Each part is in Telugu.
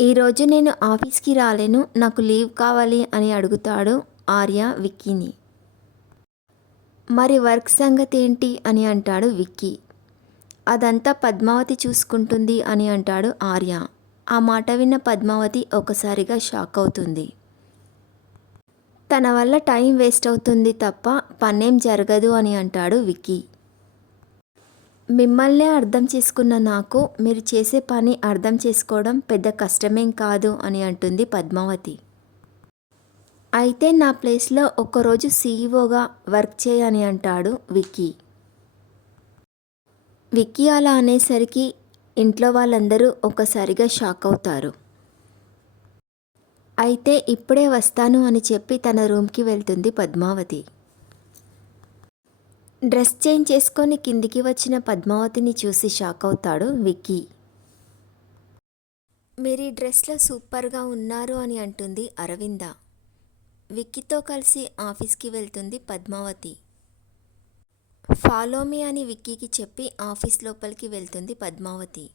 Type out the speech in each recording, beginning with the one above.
ఈరోజు నేను ఆఫీస్కి రాలేను, నాకు లీవ్ కావాలి అని అడుగుతాడు ఆర్య విక్కీని. మరి వర్క్ సంగతి ఏంటి అని అంటాడు విక్కీ. అదంతా పద్మావతి చూసుకుంటుంది అని అంటాడు ఆర్య. ఆ మాట విన్న పద్మావతి ఒకసారిగా షాక్ అవుతుంది. తన వల్ల టైం వేస్ట్ అవుతుంది తప్ప పనేం జరగదు అని అంటాడు విక్కీ. మిమ్మల్నే అర్థం చేసుకున్న నాకు మీరు చేసే పని అర్థం చేసుకోవడం పెద్ద కష్టమేం కాదు అని అంటుంది పద్మావతి. అయితే నా ప్లేస్లో ఒక్కరోజు సీఈఓగా వర్క్ చేయని అంటాడు విక్కీ. విక్కీ అలా అనేసరికి ఇంట్లో వాళ్ళందరూ ఒక్కసారిగా షాక్ అవుతారు. అయితే ఇప్పుడే వస్తాను అని చెప్పి తన రూమ్కి వెళ్తుంది పద్మావతి. డ్రెస్ చేంజ్ చేసుకొని కిందికి వచ్చిన పద్మావతిని చూసి షాక్ అవుతాడు విక్కీ. మీరు ఈ డ్రెస్లో సూపర్గా ఉన్నారు అని అంటుంది అరవింద. విక్కీతో కలిసి ఆఫీస్కి వెళ్తుంది పద్మావతి. ఫాలో మీ అని విక్కీకి చెప్పి ఆఫీస్ లోపలికి వెళ్తుంది పద్మావతి.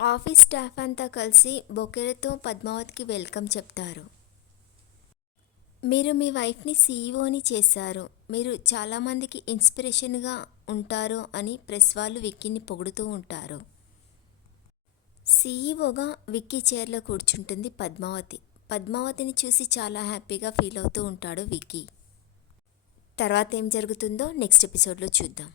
ఆఫీస్ స్టాఫ్ అంతా కలిసి బొకేలతో పద్మావతికి వెల్కమ్ చెప్తారు. మీరు మీ వైఫ్ని సీఈఓని చేశారు, మీరు చాలామందికి ఇన్స్పిరేషన్గా ఉంటారు అని ప్రెస్ వాళ్ళు విక్కీని పొగుడుతూ ఉంటారు. సీఈఓగా విక్కీ చైర్లో కూర్చుంటుంది పద్మావతి. పద్మావతిని చూసి చాలా హ్యాపీగా ఫీల్ అవుతూ ఉంటాడు విక్కీ. తర్వాత ఏం జరుగుతుందో నెక్స్ట్ ఎపిసోడ్లో చూద్దాం.